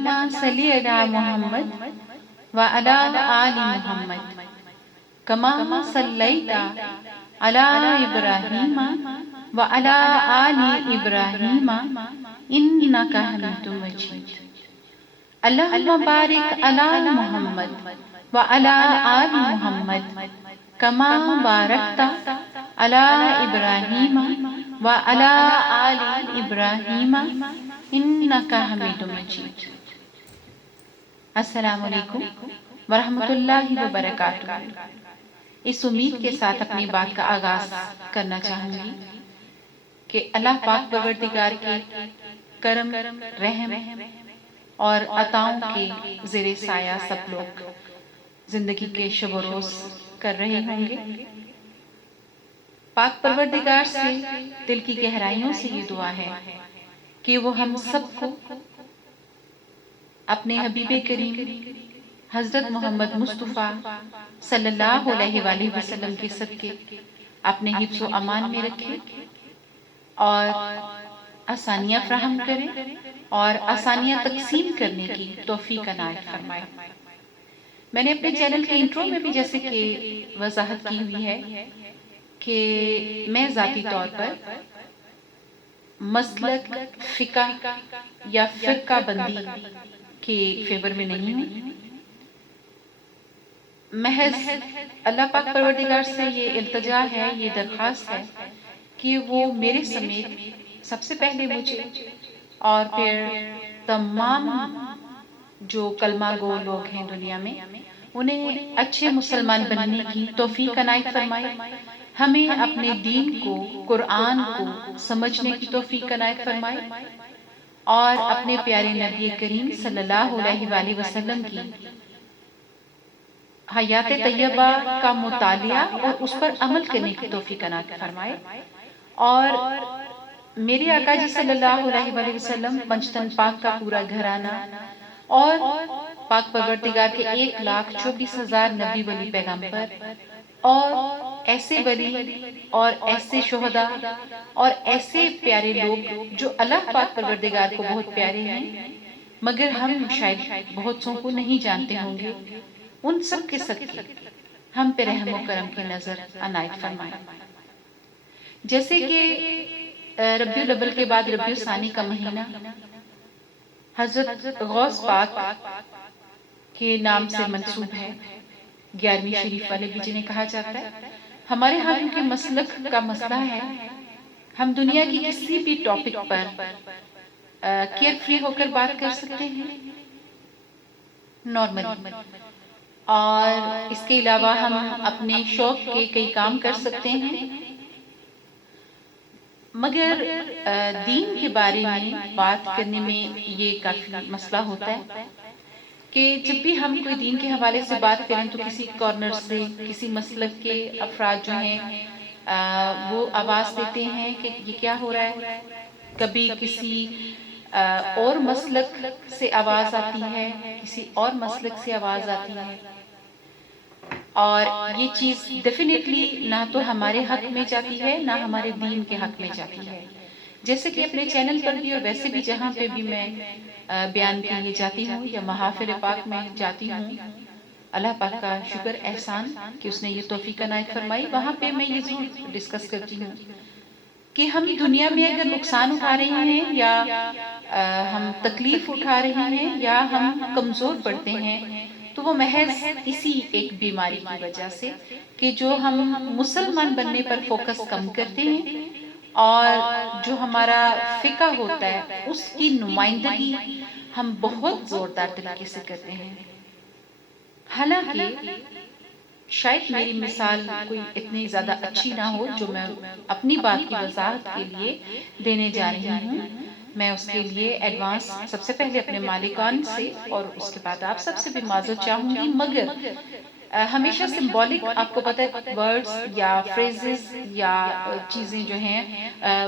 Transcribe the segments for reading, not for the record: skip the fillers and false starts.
اللہم صلی علی محمد وعلی آل محمد کما صلیت علی ابراہیم وعلی آل ابراہیم انک حمید مجید۔ اللہم بارک علی محمد وعلی آل محمد کما بارکت علی ابراہیم وعلی آل ابراہیم انک حمید مجید۔ السلام علیکم ورحمۃ اللہ وبرکاتہ۔ اس امید کے ساتھ اپنی بات کا آغاز کرنا چاہوں گی کہ اللہ پاک پروردگار کے کرم، رحم اور عطاؤں کے زیر سایہ سب لوگ زندگی کے شب و روز کر رہے ہوں گے۔ پاک پروردگار سے دل کی گہرائیوں سے یہ دعا ہے کہ وہ ہم سب کو اپنے حبیب کریم حضرت محمد مصطفیٰ صلی اللہ علیہ وآلہ وسلم کے صدقے اپنے حفظ و امان میں رکھے اور آسانیاں فراہم کرے اور آسانیاں تقسیم کرنے کی توفیق عنایت فرمائے۔ میں نے اپنے چینل کے انٹرو میں بھی جیسے کہ وضاحت کی ہوئی ہے کہ میں ذاتی طور پر مسلک، فقہ یا فرقہ بندی کے فیور میں نہیں ہوں۔ محض اللہ پاک پروردگار سے یہ التجا ہے، یہ درخواست ہے کہ وہ میرے سمیت سب سے پہلے مجھے اور پھر تمام جو کلمہ گو لوگ ہیں دنیا میں انہیں اچھے مسلمان بننے کی توفیق عنایت فرمائے، ہمیں اپنے دین کو، قرآن کو سمجھنے کی توفیق عنایت فرمائے اور اپنے پیارے نبی کریم صلی اللہ علیہ وآلہ وسلم کی حیات طیبہ کا مطالعہ اور اس پر عمل کرنے کی توفیق عنایت فرمائے اور میرے آقا جی صلی اللہ علیہ وآلہ وسلم پنجتن پاک کا پورا گھرانہ اور پاک پروردگار کے 1,24,000 نبی ولی پیغمبر اور ایسے ولی اور ایسے شہداء اور ایسے پیارے لوگ جو اللہ پاک پروردگار کو بہت پیارے ہیں مگر ہم شاید بہت سو کو نہیں جانتے ہوں گے، ان سب کے صدقے ہم پہ رحم و کرم کی نظر عنایت فرمائے۔ جیسے کہ ربیع الاول کے بعد ربیع الثانی کا مہینہ حضرت غوث پاک کے نام سے منسوب ہے، 11ویں شریف والے بھی جنہیں کہا جاتا ہے۔ ہمارے ہاں کے مسلک کا مسئلہ ہے، ہم دنیا کی کسی بھی ٹاپک پر کیئر فری ہو کر بات کر سکتے ہیں نارملی، اور اس کے علاوہ ہم اپنے شوق کے کئی کام کر سکتے ہیں، مگر دین کے بارے میں بات کرنے میں یہ کافی مسئلہ ہوتا ہے کہ جب بھی ہم کوئی دین کے حوالے سے بات کریں تو کسی کارنر سے کسی مسلک کے افراد جو ہیں وہ آواز دیتے ہیں کہ یہ کیا ہو رہا ہے، کبھی کسی اور مسلک سے آواز آتی ہے، کسی اور مسلک سے آواز آتی ہے، اور یہ چیز ڈیفینیٹلی نہ تو ہمارے حق میں جاتی ہے نہ ہمارے دین کے حق میں جاتی ہے۔ جیسے کہ اپنے چینل پر بھی اور ویسے بھی جہاں پہ بھی میں بیان کے لیے جاتی ہوں یا محافل پاک میں جاتی ہوں، اللہ پاک کا شکر احسان کہ اس نے یہ توفیق عنایت فرمائی، وہاں پہ میں یہ ضرور ڈسکس کرتی ہوں کہ ہم دنیا میں اگر نقصان اٹھا رہے ہیں یا ہم تکلیف اٹھا رہے ہیں یا ہم کمزور پڑتے ہیں تو وہ محض اسی ایک بیماری کی وجہ سے کہ جو ہم مسلمان بننے پر فوکس کم کرتے ہیں اور جو ہمارا فقہ ہوتا ہے اس کی نمائندگی ہم بہت زوردار طریقے سے کرتے ہیں۔ حالانکہ شاید میری مثال کوئی اتنی زیادہ اچھی نہ ہو جو میں اپنی بات کی وضاحت کے لیے دینے جا رہی ہوں، میں اس کے لیے ایڈوانس سب سے پہلے اپنے مالکان سے اور اس کے بعد آپ سب سے بھی معذرت چاہوں گی، مگر ہمیشہ سمبولک آپ کو پتہ ہے ورڈز یا فریزز یا چیزیں جو ہیں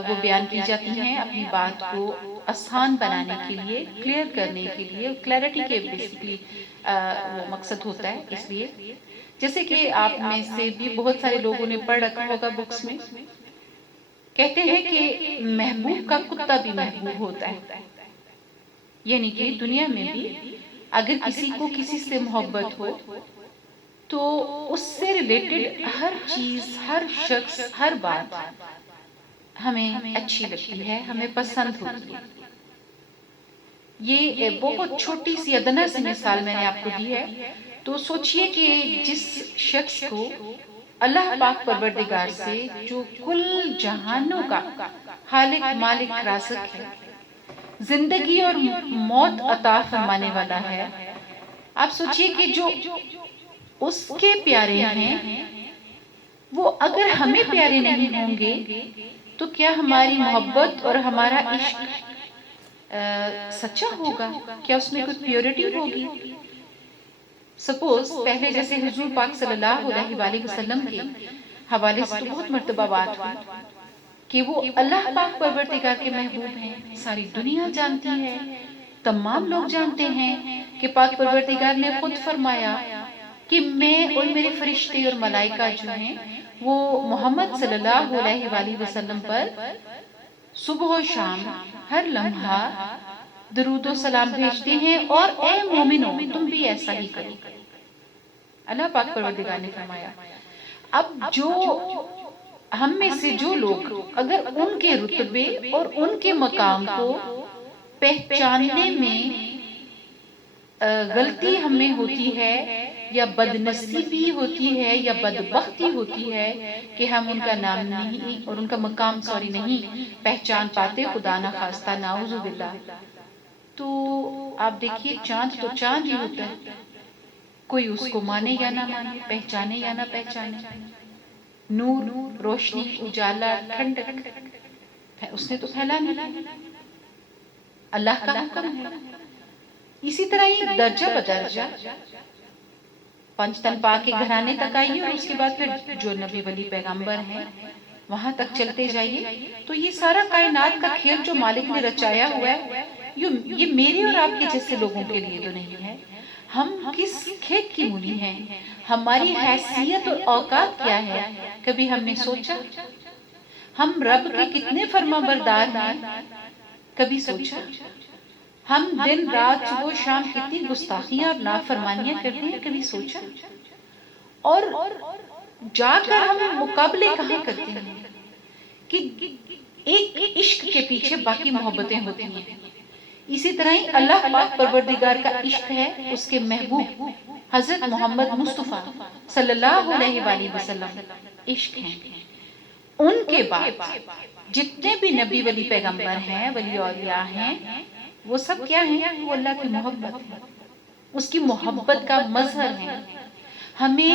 وہ بیان کی جاتی ہیں اپنی بات کو آسان بنانے کے لیے، کلیئر کرنے کے لیے، کلیئرٹی کے بیسیکلی وہ مقصد ہوتا ہے۔ اس لیے جیسے کہ آپ میں سے بھی بہت سارے لوگوں نے پڑھ رکھا ہوگا بکس میں، کہتے ہیں کہ محبوب کا کتا بھی محبوب ہوتا ہے، یعنی کہ دنیا میں بھی اگر کسی کو کسی سے محبت ہو تو اس سے ریلیٹڈ ہر چیز، ہر شخص، ہر بات ہمیں اچھی لگتی ہے، ہمیں پسند ہوتی ہے۔ یہ بہت چھوٹی سی ادنا سی مثال میں نے آپ کو دی ہے، تو سوچئے کہ جس شخص کو اللہ پاک پروردگار سے جو کل جہانوں کا خالق مالک رازق ہے، زندگی اور موت عطا فرمانے والا ہے، آپ سوچئے کہ جو اس کے پیارے ہیں وہ اگر ہمیں پیارے نہیں ہوں گے تو کیا ہماری محبت اور ہمارا عشق سچا ہوگا؟ کیا اس میں کوئی پیورٹی ہوگی؟ سپوز پہلے جیسے حضور پاک صلی اللہ علیہ وآلہ وسلم کے حوالے سے تو بہت مرتبہ بات ہوئی کہ وہ اللہ پاک پروردگار کے محبوب ہیں، ساری دنیا جانتی ہے، تمام لوگ جانتے ہیں کہ پاک پروردگار نے خود فرمایا کہ میں اور میرے فرشتے اور ملائکہ جو ہیں وہ محمد صلی اللہ علیہ وآلہ وسلم پر صبح و شام ہر لمحہ درود و سلام بھیجتے ہیں، اور اے مومنو تم بھی ایسا ہی کرو۔ اللہ پاک پروردگار نے فرمایا۔ اب جو ہم میں سے جو لوگ اگر ان کے رتبے اور ان کے مقام کو پہچاننے میں غلطی ہمیں ہوتی ہے یا بدنصیبی ہوتی ہے یا بدبختی ہوتی ہے کہ ہم ان کا نام نہیں اور ان کا مقام نہیں پہچان پاتے، خدا نہ خواستہ، نعوذ باللہ، تو آپ دیکھیے چاند تو چاند ہی ہوتا ہے، کوئی اس کو مانے یا نہ مانے، پہچانے یا نہ پہچانے، نور، روشنی، اجالا، ٹھنڈک اس نے تو پھیلانی ہے، اللہ کا حکم ہے۔ اسی طرح ہی درجہ بدرجہ پنج تن پا کے گھرانے تک آئیے اور اس کے بعد پھر جو نبی ولی پیغمبر ہیں وہاں تک چلتے جائیے، تو یہ سارا کائنات کا کھیل جو مالک نے رچایا ہوا ہے یہ میرے اور آپ کے جیسے لوگوں کے لیے تو نہیں ہے۔ ہم کس کھیت کی مولی ہیں، ہماری حیثیت اور اوقات کیا ہے، کبھی ہم نے سوچا؟ ہم رب کے کتنے فرما بردار ہیں، کبھی سوچا؟ ہم دن رات صبح و شام کتنی گستاخیاں اور نافرمانیاں کرتے ہیں، کبھی سوچا؟ اور جا کر ہم مقابلے کہاں کرتے ہیں کہ ایک عشق کے پیچھے باقی محبتیں ہوتی ہیں۔ اسی طرح ہی اللہ پاک پروردگار کا عشق ہے، اس کے محبوب حضرت محمد مصطفیٰ صلی اللہ علیہ وآلہ وسلم عشق ہیں۔ ان کے بعد جتنے بھی نبی ولی پیغمبر ہیں، ولی اولیاء ہیں، وہ سب کیا ہیں؟ وہ اللہ کی محبت ہے، اس کی محبت کا مظہر ہے۔ ہمیں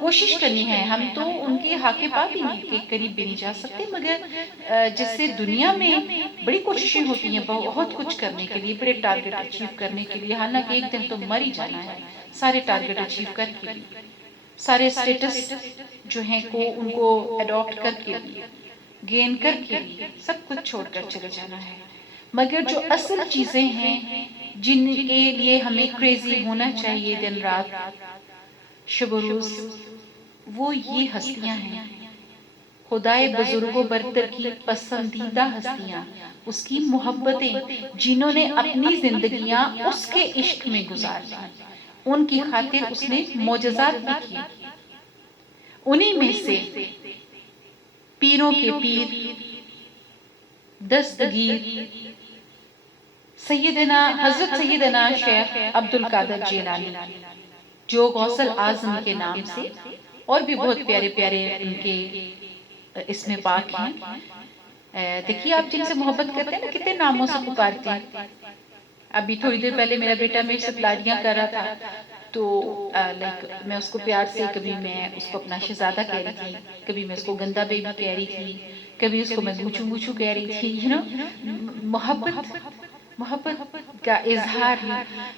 کوشش کرنی ہے، ہم تو ان کے حق پا بھی نہیں کے قریب بھی نہیں جا سکتے، مگر جس سے دنیا میں بڑی کوششیں ہوتی ہیں بہت کچھ کرنے کے لیے، بڑے ٹارگٹ اچیو کرنے کے لیے، حالانکہ ایک دن تو مر ہی جانا ہے، سارے ٹارگٹ اچیو کر کے بھی، سارے سٹیٹس جو ہیں ان کو اڈاپٹ کر کے بھی، گین کر کے بھی، سب کچھ چھوڑ کر چلے جانا ہے۔ مگر جو اصل چیزیں ہیں جن کے لیے ہمیں کریزی ہونا چاہیے دن رات شب و روز، وہ یہ ہستیاں ہیں، خدائے بزرگ و برتر کی پسندیدہ ہستیاں، اس کی محبتیں، جنہوں نے اپنی زندگیاں اس کے عشق میں گزار دی، ان کی خاطر اس نے معجزات بھی کی۔ انہی میں سے پیروں کے پیر، دستگیر سیدنا حضرت سیدنا شیخ عبد القادر جیلانی، جو غوث اعظم کے نام سے، اور بھی بہت پیارے پیارے ان کے اس میں پاک ہیں۔ دیکھیے آپ جن سے محبت کرتے ہیں نا، کتنے ناموں سے پکارتے ہیں۔ ابھی تھوڑی دیر پہلے میرا بیٹا میرے سے لاڈیاں کر رہا تھا، تو میں اس کو پیار سے، کبھی میں اس کو اپنا شہزادہ کہہ رہی تھی، کبھی میں اس کو گندا بیبی کہہ رہی تھی، کبھی اس کو میں گوچو گوچو کہہ رہی تھی۔ محبت کا اظہار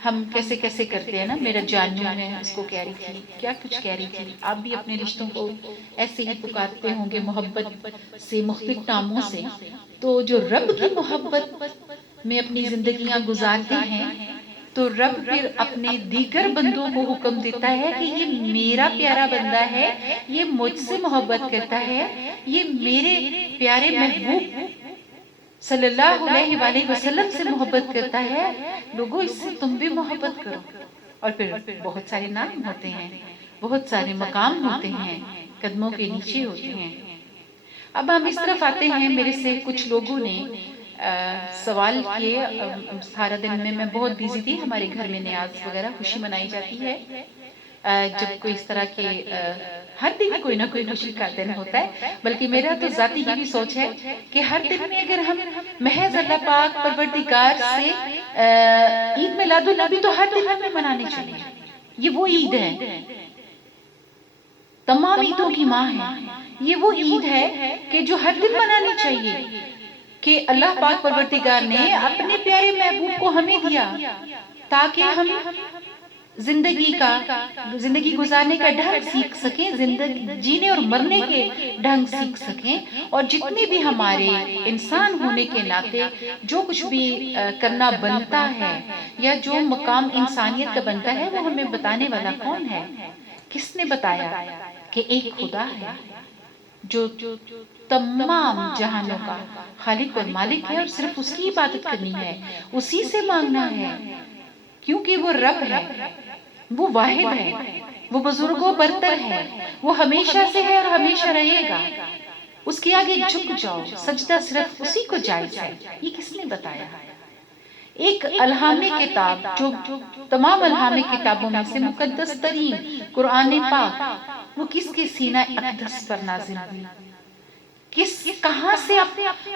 ہم کیسے کیسے کرتے ہیں نا، میرا جانو ہے اس کو کہہ رہی تھی، کیا کچھ کہہ رہی تھی۔ آپ بھی اپنے رشتوں کو ایسے ہی پکارتے ہوں گے محبت سے، مختلف ناموں سے۔ تو جو رب کی محبت میں اپنی زندگیاں گزارتے ہیں، تو رب پھر اپنے دیگر بندوں کو حکم دیتا ہے کہ یہ میرا پیارا بندہ ہے، یہ مجھ سے محبت کرتا ہے، یہ میرے پیارے محبوب صلی اللہ علیہ وآلہ وسلم سے محبت کرتا ہے، لوگوں اس سے تم بھی محبت کرو. اور پھر بہت سارے نام ہوتے ہیں، بہت سارے مقام ہوتے ہیں، قدموں کے نیچے ہوتے ہیں. اب ہم اس طرف آتے ہیں، میرے سے کچھ لوگوں نے سوال کیے. سارا دن میں بہت بیزی تھی، ہمارے گھر میں نیاز وغیرہ خوشی منائی جاتی ہے. جب کوئی اس طرح کے ہر دن کوئی نہ کوئی خوشی کا دن ہوتا ہے، بلکہ میرا تو ذاتی یہ بھی سوچ ہے کہ ہر دن میں اگر ہم محض اللہ پاک پروردگار سے عید میلاد النبی تو ہر دن ہمیں منانے چاہیے. یہ وہ عید ہے، تمام عیدوں کی ماں ہے. یہ وہ عید ہے کہ جو ہر دن منانی چاہیے، کہ اللہ پاک پروردگار نے اپنے پیارے محبوب کو ہمیں دیا تاکہ ہم زندگی گزارنے کا ڈھنگ سیکھ سکیں، زندگی جینے اور مرنے کے ڈھنگ سیکھ سکیں. اور جتنے بھی ہمارے انسان ہونے کے ناطے جو کچھ بھی کرنا بنتا ہے یا جو مقام انسانیت کا بنتا ہے، وہ ہمیں بتانے والا کون ہے؟ کس نے بتایا کہ ایک خدا ہے جو تمام جہانوں کا خالق اور مالک ہے، اور صرف اس کی عبادت کرنی ہے، اسی سے مانگنا ہے، کیونکہ وہ رب ہے، وہ واحد ہے، وہ بزرگوں برتر ہے، وہ ہمیشہ سے ہے اور ہمیشہ رہے گا. اس کے آگے جھک جاؤ، سجدہ صرف اسی کو جائز ہے. یہ کس نے بتایا؟ ایک الہامی کتاب جو تمام الہامی کتابوں میں سے مقدس ترین قرآن پاک، وہ کس کے سینہ اقدس پر نازل ہوئی؟ کہاں سے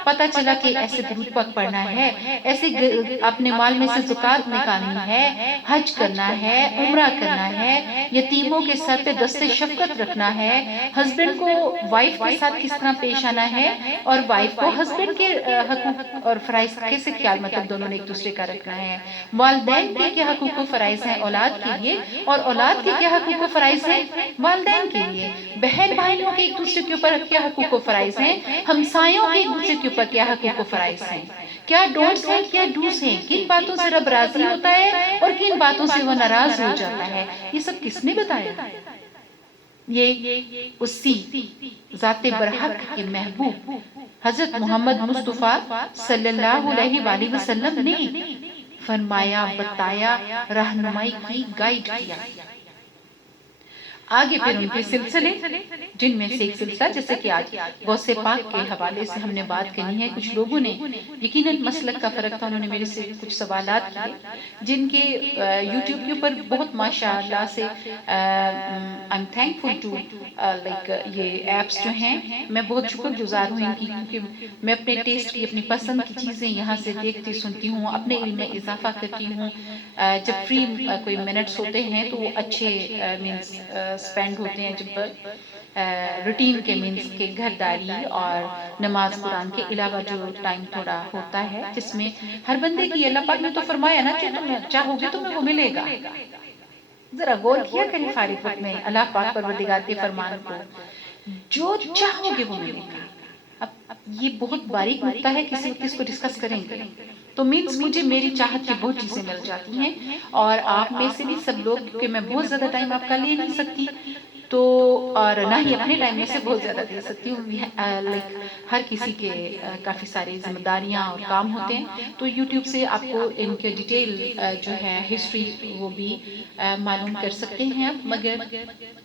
پتا چلا کہ ایسے درود پاک پڑھنا ہے، ایسے اپنے مال میں سے زکات نکالنی ہے، حج کرنا ہے، عمرہ کرنا ہے، یتیموں کے سر پہ دست شفقت رکھنا ہے، ہسبینڈ کو وائف کے ساتھ کس طرح پیش آنا ہے، اور وائف کو ہسبینڈ کے حقوق اور فرائض کیسے خیال مطلب دونوں نے ایک دوسرے کا رکھنا ہے، والدین کے کیا حقوق و فرائض ہیں اولاد کے لیے، اور اولاد کے کیا حقوق و فرائض ہیں والدین کے لیے، بہن بھائیوں کے ایک دوسرے کے اوپر کیا حقوق و فرائض ہیں، ہمسایوں کے ایک دوسرے کے اوپر کیا حقوق و فرائض ہیں، کیا ڈونٹس ہیں، کیا ڈوز ہیں، کن باتوں سے رب راضی ہوتا ہے اور کن باتوں سے وہ ناراض ہو جاتا ہے. یہ سب کس نے بتایا؟ یہ اسی ذات برحق کے محبوب حضرت محمد مصطفیٰ صلی اللہ علیہ وآلہ وسلم نے فرمایا، بتایا، رہنمائی کی، گائیڈ کیا. آگے پھر ان کے سلسلے، جن میں سے ایک سلسلہ جیسے کہ آج غوث پاک کے حوالے سے ہم نے بات کرنی ہے. کچھ لوگوں نے یقیناً مسلک کا فرق تھا، انہوں نے میرے سے کچھ سوالات کیے جن کے یوٹیوب کے اوپر بہت ماشاءاللہ سے I'm thankful to like یہ ایپس جو ہیں، میں بہت شکر گزار ہوں ان کی، کیونکہ میں اپنے ٹیسٹ کی، اپنی پسند کی چیزیں یہاں سے دیکھتی سنتی ہوں، اپنے علم میں اضافہ کرتی ہوں. جب فری کوئی منٹس ہوتے ہیں تو وہ اچھے مینس سپینڈ ہوتے ہیں، جب روٹین کے مینس کے گھرداری اور نماز قرآن کے علاوہ جو ٹائم تھوڑا ہوتا ہے، جس میں ہر بندے کی، اللہ پاک نے تو فرمایا نا کہ تم چاہو گے تمہیں وہ ملے گا. ذرا غور کیا کریں فارغ وقت میں اللہ پاک پروردگار کے فرمان کو، جو چاہو گے وہ ملے گا. اب یہ بہت باریک نقطہ ہے، کسی وقت اس کو ڈسکس کریں گے. تو مینس مجھے میری چاہت کی بہت چیزیں مل جاتی ہیں، اور آپ میں سے بھی سب لوگ، کیونکہ میں بہت زیادہ ٹائم آپ کا لے نہیں سکتی تو، اور نہ ہی اپنے ٹائم میں سے بہت زیادہ دے سکتی ہوں. لائک ہر کسی کے کافی ساری ذمہ داریاں اور کام ہوتے ہیں، تو یوٹیوب سے آپ کو ان کے ڈیٹیل جو ہے ہسٹری وہ بھی معلوم کر سکتے ہیں آپ. مگر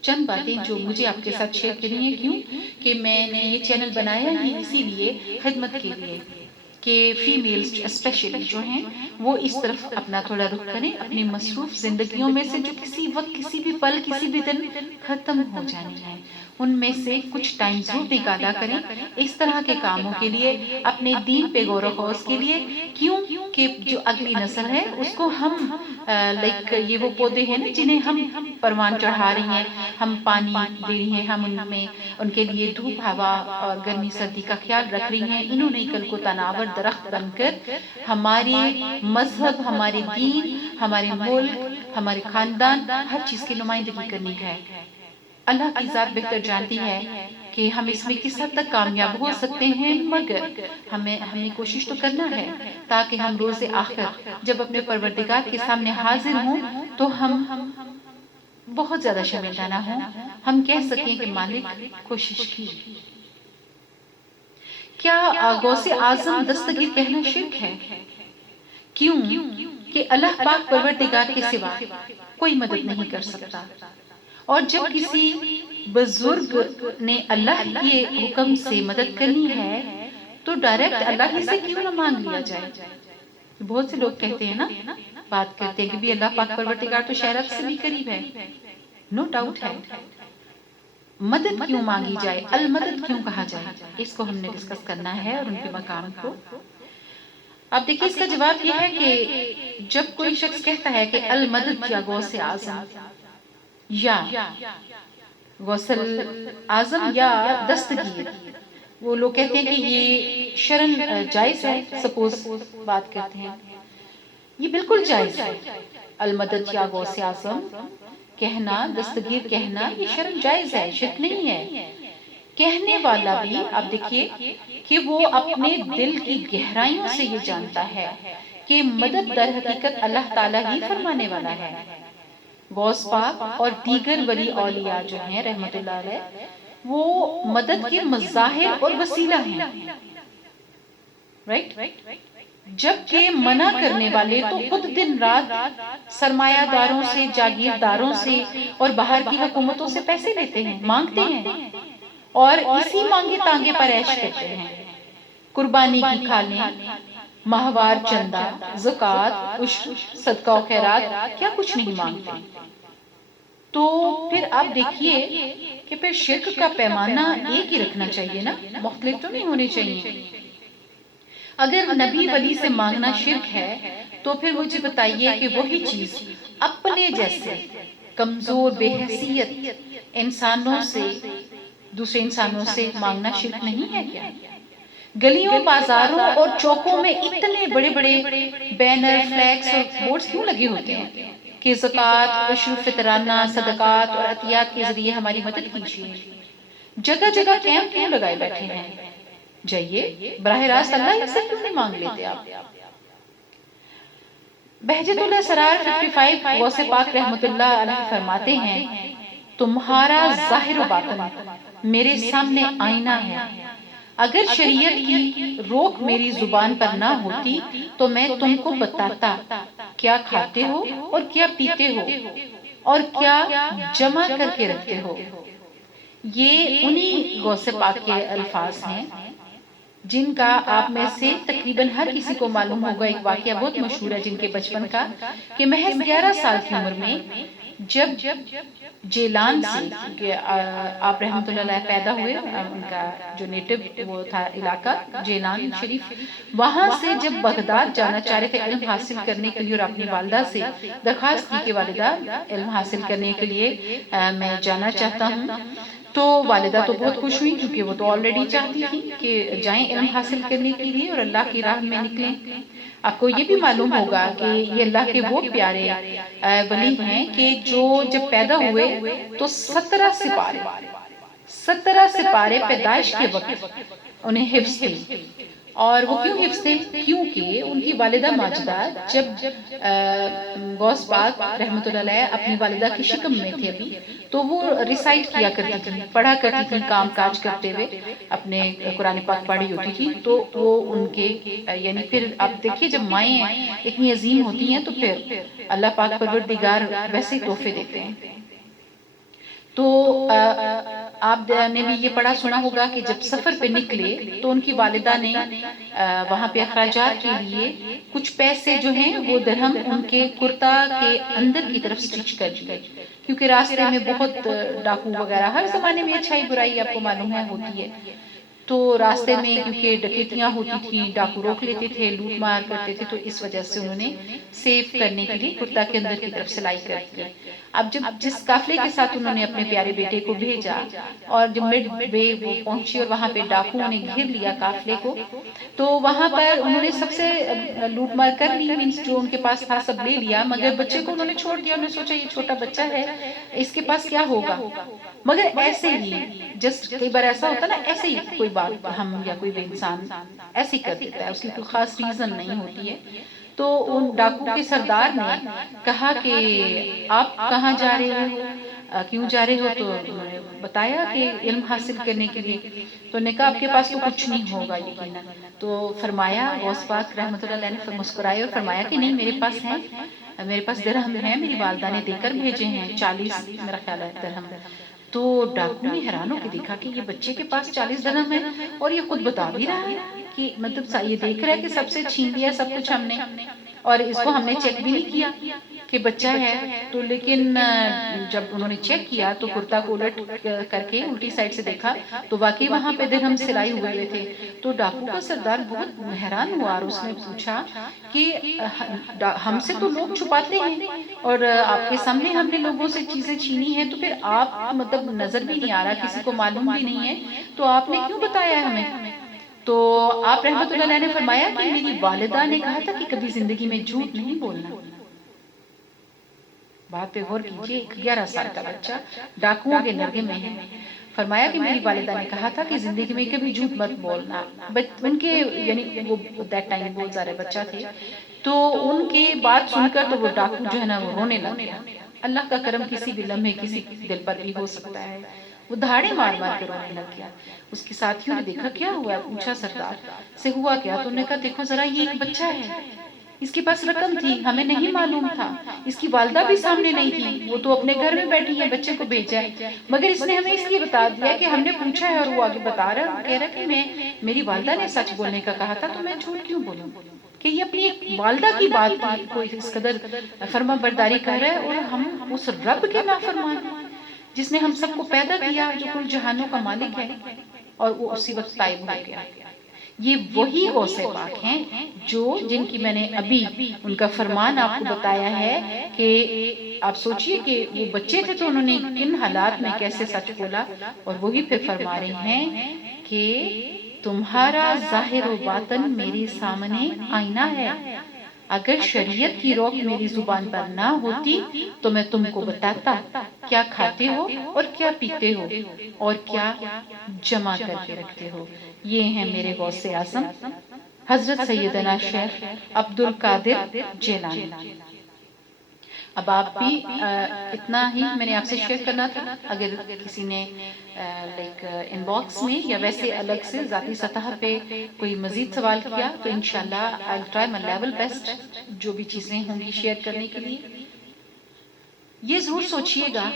چند باتیں جو مجھے آپ کے ساتھ شیئر کرنی ہے، کیوں کہ میں نے یہ چینل بنایا ہی اسی لیے، خدمت کے لیے، کہ فیمیلز اسپیشلی جو ہیں وہ اس طرف اپنا تھوڑا رخ کریں، اپنی مصروف زندگیوں میں سے جو کسی وقت، کسی بھی پل، کسی بھی دن ختم ہو جانی ہے، ان میں سے کچھ ٹائم ضرور نکالا کریں اس طرح کے کاموں کے لیے، اپنے دین پہ غور و خوض کے لیے. کیوں کہ جو اگلی نسل ہے اس کو ہم لائک یہ وہ پودے ہیں نا جنہیں ہم پروان چڑھا رہی ہیں، ہم پانی دے رہی ہیں، ہم ان میں ان کے لیے دھوپ، ہوا اور گرمی سردی کا خیال رکھ رہی ہیں. انہوں نے کل کو تناور درخت بن کر ہمارے مذہب، ہمارے دین، ہمارے ملک، ہمارے خاندان، ہر چیز کی نمائندگی کرنی ہے. اللہ کی ذات بہتر جانتی ہے کہ ہم اس میں کس حد تک کامیاب ہو سکتے ہیں، مگر ہمیں کوشش تو کرنا ہے تاکہ ہم روز آخر جب اپنے پروردگار کے سامنے حاضر ہوں تو ہم بہت زیادہ شرمندہ نہ ہوں، ہم کہہ سکیں کہ مالک کوشش کی. کیا غوث اعظم دستگیر کہنا شرک ہے؟ کیوں کہ اللہ پاک پروردگار کے سوا کوئی مدد نہیں کر سکتا، اور جب کسی بزرگ نے اللہ کے حکم سے مدد کرنی ہے تو ڈائریکٹ اللہ ہی سے کیوں نہ مانگ لیا جائے؟ بہت سے لوگ کہتے ہیں نا، بات کرتے ہیں کہ بھی اللہ پاک پروردگار تو شہرت سے بھی قریب ہے، نو ڈاؤٹ ہے، مدد کیوں مانگی جائے، المدد کیوں کہا جائے، اس کو ہم نے ڈسکس کرنا ہے اور ان کے مقام کو۔ اب دیکھیے اس کا جواب یہ ہے کہ جب کوئی شخص کہتا ہے کہ المدد یا غوث اعظم یا غوث اعظم یا دستگیر، وہ لوگ کہتے ہیں کہ یہ شرن جائز ہے، سپوز بات کرتے ہیں، یہ بالکل جائز ہے، المدد یا غوث اعظم کہنا، دستگیر کہنا، یہ شرن جائز ہے، شرک نہیں ہے۔ کہنے والا بھی آپ دیکھیے کہ وہ اپنے دل کی گہرائیوں سے یہ جانتا ہے کہ مدد در حقیقت اللہ تعالیٰ ہی فرمانے والا ہے۔ غوث پاک اور دیگر ولی اولیاء جو ہیں رحمت اللہ علیہ، وہ مدد کے مظاہر اور وسیلہ ہیں، رائٹ؟ جبکہ منع کرنے والے تو خود دن رات سرمایہ داروں سے، جاگیرداروں سے اور باہر کی حکومتوں سے پیسے لیتے ہیں، مانگتے ہیں، اور اسی مانگے تانگے پر عیش کرتے ہیں۔ قربانی کی کھالیں، ماہوار چندہ، زکوٰۃ، عشر، صدقہ و خیرات، کیا کچھ نہیں مانگتے۔ تو پھر آپ دیکھیے کہ پھر شرک کا پیمانہ ایک ہی رکھنا چاہیے نا، مختلف تو نہیں ہونے چاہیے۔ اگر نبی ولی سے مانگنا شرک ہے تو پھر مجھے بتائیے کہ وہی چیز اپنے جیسے کمزور بے حیثیت انسانوں سے، دوسرے انسانوں سے مانگنا شرک نہیں ہے کیا؟ گلیوں، بازاروں اور چوکوں میں اتنے بڑے بڑے بینر، فلیکس اور بورڈز کیوں لگے ہوتے ہیں کہ زکوٰۃ، عشر، فطرانہ، صدقات اور عطیات کے ذریعے ہماری مدد کیجیے؟ جگہ جگہ کیمپ کیوں لگائے بیٹھے ہیں؟ جائیے براہ راست اللہ سے کیوں نہیں مانگ لیتے آپ؟ بہجت اللہ سرار 55 غوث پاک رحمت اللہ علیہ فرماتے ہیں، تمہارا ظاہر و باطن میرے سامنے آئینہ ہے، اگر شریعت کی روک میری زبان پر نہ ہوتی تو میں تم کو بتاتا کیا کھاتے ہو اور کیا پیتے ہو اور کیا جمع کر کے رکھتے ہو۔ یہ انہی غوث پاک کے الفاظ ہیں جن کا آپ میں سے تقریباً ہر کسی کو معلوم ہوگا۔ ایک واقعہ بہت مشہور ہے جن کے بچپن کا، کہ محض 11 سال کی عمر میں جب جیلان سے آپ رحمت اللہ علیہ پیدا ہوئے، ان کا جو نیٹو وہ تھا علاقہ جیلان شریف، وہاں سے جب بغداد جانا چاہ رہے تھے علم حاصل کرنے کے لیے، اور اپنی والدہ سے درخواست کی کہ والدہ علم حاصل کرنے کے لیے میں جانا چاہتا ہوں، تو والدہ تو بہت خوش ہوئی کیونکہ وہ تو آلریڈی چاہتی تھی کہ جائیں علم حاصل کرنے کے لیے اور اللہ کی راہ میں نکلیں۔ آپ کو یہ بھی معلوم ہوگا کہ یہ اللہ کے وہ پیارے ولی ہیں کہ جو جب پیدا ہوئے تو 17 سپارے پیدائش کے وقت انہیں حفظ تھے۔ اور وہ کیوں حفظ تھے؟ کیونکہ ان کی والدہ ماجدہ جب غوث پاک رحمت اللہ علیہ اپنی والدہ کی شکم میں تھے ابھی، تو وہ ریسائٹ کیا کرتی تھی، پڑھا کرتی تھی، کام کاج کرتے ہوئے اپنے قرآن پاک پڑھی ہوتی تھی، تو وہ ان کے یعنی پھر آپ دیکھیے جب مائیں اتنی عظیم ہوتی ہیں تو پھر اللہ پاک پروردگار ویسے تحفے دیتے ہیں۔ تو آپ نے بھی یہ پڑھا سنا ہوگا کہ جب سفر پہ نکلے تو ان کی والدہ نے وہاں پہ اخراجات کے لیے کچھ پیسے جو ہیں وہ درہم ان کے کرتا کے اندر کی طرف سٹچ کر دیے، کیونکہ راستے میں بہت ڈاکو وغیرہ، ہر زمانے میں اچھائی برائی آپ کو معلوم ہے ہوتی ہے، تو راستے میں کیونکہ ڈکیتیاں ہوتی تھیں، ڈاکو روک لیتے تھے، لوٹ مار کرتے تھے، تو اس وجہ سے انہوں نے سیو کرنے کے لیے کرتا کے اندر کی طرف سلائی کر دی۔ اب جب جس قافلے کے ساتھ انہوں نے اپنے پیارے بیٹے کو بھیجا اور جب مڈ وے وہ پہنچی اور وہاں پہ ڈاکوؤں نے گھیر لیا قافلے کو، تو وہاں پر انہوں نے سب سے لوٹ مار کر لی، مینس جو ان کے پاس تھا سب لے لیا، مگر بچے کو انہوں نے چھوڑ دیا۔ انہوں نے سوچا یہ چھوٹا بچہ ہے، اس کے پاس کیا ہوگا، مگر ایسے ہی جسٹ کئی بار ایسا ہوتا نا، ایسے ہی کوئی بات ہم یا کوئی بھی انسان ایسے ہی کر دیتا ہے، اس کی کوئی خاص ریزن نہیں ہوتی ہے۔ تو ان ڈاکو کے سردار نے کہا کہ آپ کہاں جا رہے ہو؟ کیوں جا رہے ہو؟ تو انہوں نے بتایا کہ علم حاصل کرنے کے لیے. تو نے کہا آپ کے پاس تو کچھ نہیں ہوگا یقیناً. تو فرمایا غوث پاک رحمۃ اللہ علیہ نے مسکرائے اور فرمایا کہ نہیں، میرے پاس ہیں، میرے پاس درہم ہیں، میری والدہ نے دے کر بھیجے ہیں 40 میرا خیال ہے درہم. تو ڈاکو نے حیران ہو کے دیکھا کہ یہ بچے کے پاس 40 درہم ہے اور یہ خود بتا بھی رہا ہے کہ مطلب یہ دیکھ رہا ہے کہ سب سے چھین لیا سب کچھ ہم نے، اور اس کو ہم نے چیک بھی نہیں کیا کہ بچہ ہے. تو لیکن جب انہوں نے چیک کیا تو کرتا کو الٹ کر کے الٹی سائڈ سے دیکھا تو واقعی وہاں پہ درہم سلائی ہوئے تھے. تو ڈاکو کا سردار بہت حیران ہوا اور اس نے پوچھا کہ ہم سے تو لوگ چھپاتے ہیں اور آپ کے سامنے ہم نے لوگوں سے چیزیں چھینی ہیں، تو پھر آپ مطلب نظر بھی نہیں آ رہا، کسی کو معلوم بھی نہیں ہے، تو آپ نے کیوں بتایا ہے ہمیں؟ تو آپ رحمت اللہ علیہ نے فرمایا کہ میری والدہ نے کہا تھا کہ کبھی زندگی میں جھوٹ نہیں بولنا. بات پہ غور کیجیے، 11 سال کا بچہ ڈاکوؤں کے نرغے میں ہے. فرمایا کہ میری والدہ نے کہا تھا کہ زندگی میں کبھی جھوٹ مت بولنا. ان کے یعنی وہ دیٹ ٹائم بہت سارے بچہ تھے، تو ان کی بات سن کر تو وہ ڈاکو جو ہے نا وہ رونے لگ گیا. اللہ کا کرم کسی بھی لمحے کسی دل پر بھی ہو سکتا ہے. وہ دھاڑے مار مار کے رونے لگ گیا. اس کے ساتھیوں نے دیکھا کیا ہوا، پوچھا سردار سے ہوا کیا؟ تو انہوں نے کہا دیکھو ذرا یہ ایک بچہ ہے، اس کے پاس رقم تھی، ہمیں نہیں معلوم تھا، اس کی والدہ بھی سامنے نہیں تھی، وہ تو اپنے گھر میں بیٹھی ہے، بچے کو بھیجا ہے، مگر اس نے ہمیں اس لیے بتا دیا کہ ہم نے پوچھا ہے اور وہ آگے بتا رہا ہے، کہہ رہا کہ میں میری والدہ نے سچ بولنے کا کہا تھا تو میں جھوٹ کیوں بولوں. کہ یہ اپنی ایک والدہ کی بات کو اس قدر فرما برداری کر رہا ہے، اور ہم اس رب کے نافرمان ہیں جس نے ہم سب کو پیدا کیا، جو کل جہانوں کا مالک ہے، اور وہ اسی وقت طائب ہو گیا. یہ وہی غوث پاک ہیں جن کی میں نے ابھی ان کا فرمان آپ کو بتایا ہے کہ آپ سوچئے کہ وہ بچے تھے تو انہوں نے کن حالات میں کیسے سچ بولا، اور وہی پھر فرما رہے ہیں کہ تمہارا ظاہر و باطن میرے سامنے آئینہ ہے. اگر شریعت کی روک میری زبان پر نہ ہوتی تو میں تم کو بتاتا کیا کھاتے ہو اور کیا پیتے ہو اور کیا جمع کر کے رکھتے ہو. یہ ہیں میرے غوث اعظم حضرت سیدنا شیخ عبد القادر جیلانی. اب آپ بھی اتنا ہی میں نے آپ سے شیئر کرنا تھا. اگر کسی نے لائک ان باکس میں یا ویسے الگ سے ذاتی سطح پہ کوئی مزید سوال کیا تو انشاءاللہ I'll try my level best جو بھی چیزیں ہوں گی شیئر کرنے کے لیے. یہ ضرور سوچئے گا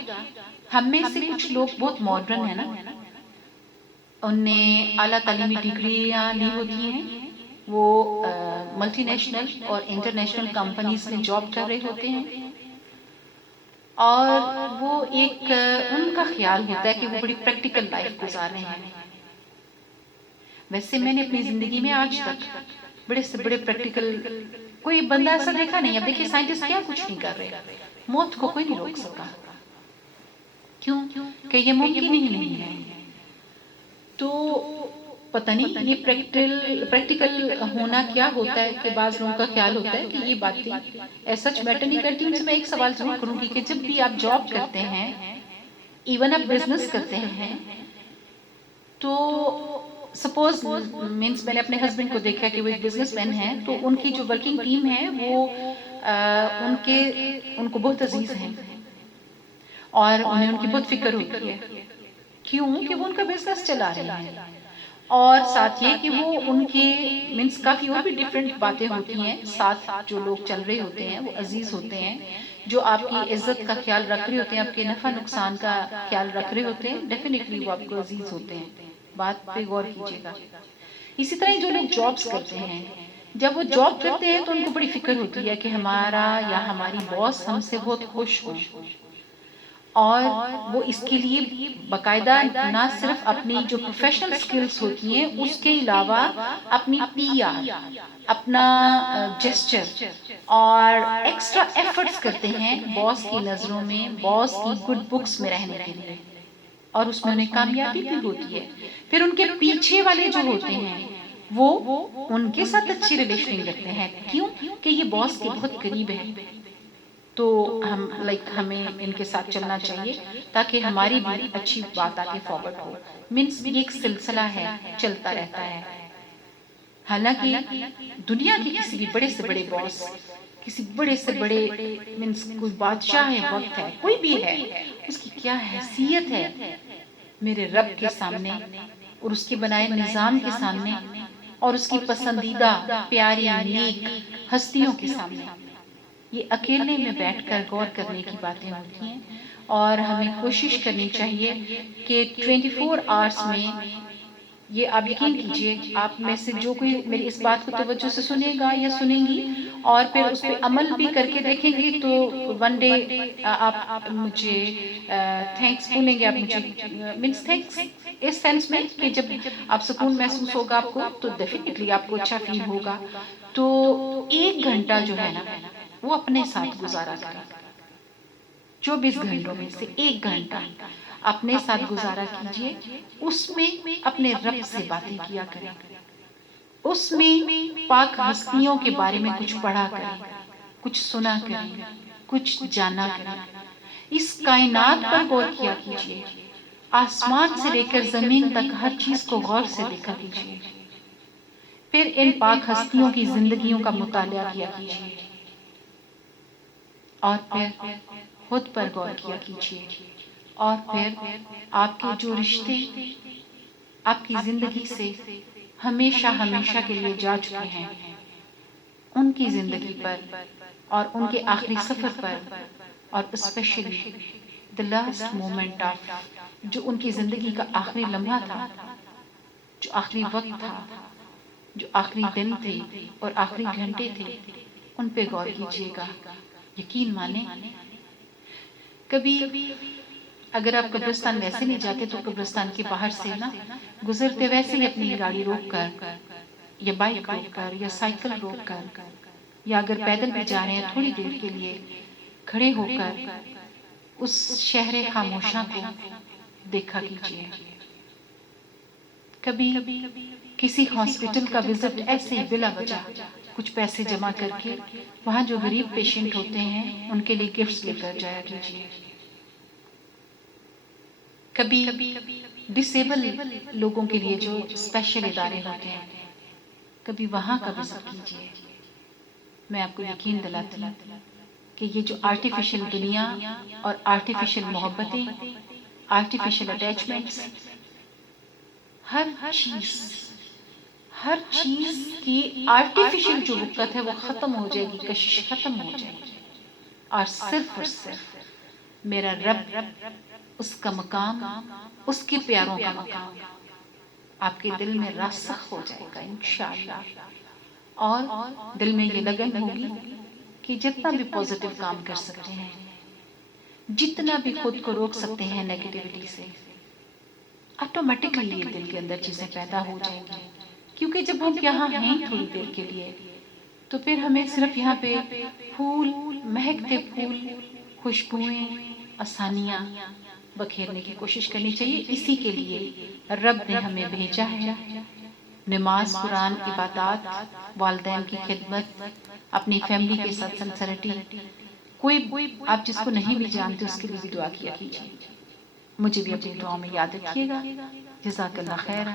ہم میں سے کچھ لوگ بہت ماڈرن ہیں نا، ان نے اعلیٰ تعلیمی ڈگریاں لی ہوتی ہیں، وہ ملٹی نیشنل اور انٹرنیشنل کمپنیز میں جاب کر رہے ہوتے ہیں، اور وہ ایک ان کا خیال ہوتا ہے کہ وہ بڑی پریکٹیکل لائف گزار رہے ہیں. ویسے میں نے اپنی زندگی میں آج تک بڑے سے بڑے پریکٹیکل کوئی بندہ ایسا دیکھا نہیں. اب دیکھیے سائنٹسٹ کیا کچھ نہیں کر رہے، موت کو کوئی نہیں روک سکا. کیوں کہ یہ ممکن ہی نہیں ہے. تو پتہ نہیں یہ پریکٹیکل ہونا کیا ہوتا ہے کہ بعض لوگوں کا خیال ہوتا ہے کہ یہ باتیں سچ میٹر نہیں کرتی. ان سے میں ایک سوال ضرور کروں گی کہ جب بھی آپ جاب کرتے ہیں، ایون آپ بزنس کرتے ہیں، تو سپوز مینس میں نے اپنے ہسبینڈ کو دیکھا کہ وہ ایک بزنس مین ہیں، تو ان کی جو ورکنگ ٹیم ہے وہ ان کو بہت عزیز ہیں اور انہیں ان کی بہت فکر ہوتی ہے. کیوں کہ وہ ان کا بزنس چلا رہے ہیں، اور ساتھ یہ کہ وہ ان کے مینس کافی اور بھی ڈیفرنٹ باتیں ہوتی ہیں. ساتھ جو لوگ چل رہے ہوتے ہیں وہ عزیز ہوتے ہیں، جو آپ کی عزت کا خیال رکھ رہے ہوتے ہیں، آپ کے نفع نقصان کا خیال رکھ رہے ہوتے ہیں، ڈیفینیٹلی وہ آپ کو عزیز ہوتے ہیں. بات پہ غور کیجیے گا. اسی طرح جو لوگ جابس کرتے ہیں، جب وہ جاب کرتے ہیں تو ان کو بڑی فکر ہوتی ہے کہ ہمارا یا ہماری باس ہم سے بہت خوش ہوں، اور وہ اس کے لیے باقاعدہ نہ صرف اپنی جو پروفیشنل سکلز ہوتی ہیں اس کے علاوہ اپنی پی آر، اپنا جسچر اور ایکسٹرا ایفرٹس کرتے ہیں باس کی نظروں میں، باس کی گڈ بکس میں رہنے کے لیے، اور اس میں انہیں کامیابی بھی ہوتی ہے. پھر ان کے پیچھے والے جو ہوتے ہیں وہ ان کے ساتھ اچھی ریلیشننگ رکھتے ہیں. کیوں کہ یہ باس کے بہت قریب ہے، تو ہمیں ان کے ساتھ چلنا چاہیے تاکہ ہماری بھی اچھی بات آگے فارورڈ ہو. مینس یہ ایک سلسلہ ہے، چلتا رہتا ہے. حالانکہ دنیا کے کسی بھی بڑے سے بڑے باس، کسی بڑے سے بڑے مینس کوئی بادشاہ ہے، وقت ہے، کوئی بھی ہے، اس کی کیا حیثیت ہے میرے رب کے سامنے اور اس کے بنائے نظام کے سامنے اور اس کی پسندیدہ پیاری نیک ہستیوں کے سامنے. یہ اکیلے میں بیٹھ کر غور کرنے کی باتیں ہوتی ہیں اور ہمیں کوشش کرنی چاہیے کہ 24 آورس میں یہ آپ یقین کیجئے آپ میں سے جو کوئی میری اس بات کو توجہ سے سنے گا یا سنیں گی اور پھر اس پہ عمل بھی کر کے دیکھیں گی تو ون ڈے آپ مجھے تھینکس بولیں گے. آپ مجھے مینس تھینکس اس سینس میں کہ جب آپ سکون محسوس ہوگا آپ کو تو ڈیفینیٹلی آپ کو اچھا فیل ہوگا. تو 1 گھنٹہ جو ہے نا وہ اپنے ساتھ گزارا کریں. 24 گھنٹوں میں سے 1 گھنٹہ اپنے ساتھ گزارا کیجئے. اس میں اپنے رب سے باتیں کیا کریں. اس میں پاک ہستیوں کے بارے میں کچھ پڑھا کریں, کچھ سنا کریں, کچھ جانا کریں. اس کائنات پر غور کیا کیجئے. آسمان سے لے کر زمین تک ہر چیز کو غور سے دیکھا کیجئے. پھر ان پاک ہستیوں کی زندگیوں کا مطالعہ کیا کیجئے اور پھر خود پر غور کیا کیجئے. اور پھر آپ کے جو رشتے آپ کی زندگی سے ہمیشہ ہمیشہ کے لیے جا چکے ہیں ان کی زندگی پر اور ان کے آخری سفر پر اور especially the last moment of جو ان کی زندگی کا آخری لمحہ تھا, جو آخری وقت تھا, جو آخری دن تھے اور آخری گھنٹے تھے, ان پہ غور کیجئے گا. یقین مانیں کبھی اگر آپ قبرستان ویسے نہیں جاتے تو قبرستان کے باہر سے نا گزرتے ویسے ہی اپنی گاڑی روک کر یا بائک روک کر یا سائیکل روک کر یا اگر پیدل بھی جا رہے ہیں تھوڑی دیر کے لیے کھڑے ہو کر اس شہر خاموشاں کو دیکھا کیجیے. کبھی کسی ہاسپٹل کا وزٹ ایسے ہی بلا وجہ کچھ پیسے جمع کر کے وہاں جو غریب پیشنٹ ہوتے ہیں ان کے لیے گفٹس لے کر جایا کیجیے. کبھی ڈسیبل لوگوں کے لیے جو اسپیشل ادارے ہوتے ہیں کبھی وہاں کا وزٹ کیجیے. میں آپ کو یقین دلاتی ہوں کہ یہ جو آرٹیفیشل دنیا اور آرٹیفیشل محبتیں, آرٹیفیشل اٹیچمنٹس, ہر چیز کی آرٹیفیشل جو وقت ہے وہ ختم ہو جائے گی, کشش ختم ہو جائے گی اور صرف میرا رب, اس کا مقام, اس کے پیاروں کا مقام آپ کے دل میں راسخ ہو جائے گا انشاءاللہ. اور دل میں یہ لگن ہوگی کہ جتنا بھی پازیٹیو کام کر سکتے ہیں, جتنا بھی خود کو روک سکتے ہیں نیگیٹیوٹی سے, آٹومیٹکلی یہ دل کے اندر چیزیں پیدا ہو جائیں گی. کیونکہ جب ہم یہاں ہیں تھوڑی دیر کے لیے تو پھر ہمیں صرف یہاں پہ پھول, مہکتے پھول, خوشبوئیں, آسانیاں بکھیرنے کی کوشش کرنی چاہیے. اسی کے لیے رب نے ہمیں بھیجا ہے. نماز, قرآن, عبادات, والدین کی خدمت, اپنی فیملی کے ساتھ سنسرٹی, کوئی آپ جس کو نہیں بھی جانتے اس کے لیے بھی دعا کیا کیجیے. مجھے بھی اپنی دعاؤں میں یاد رکھیے گا. جزاک اللہ خیر.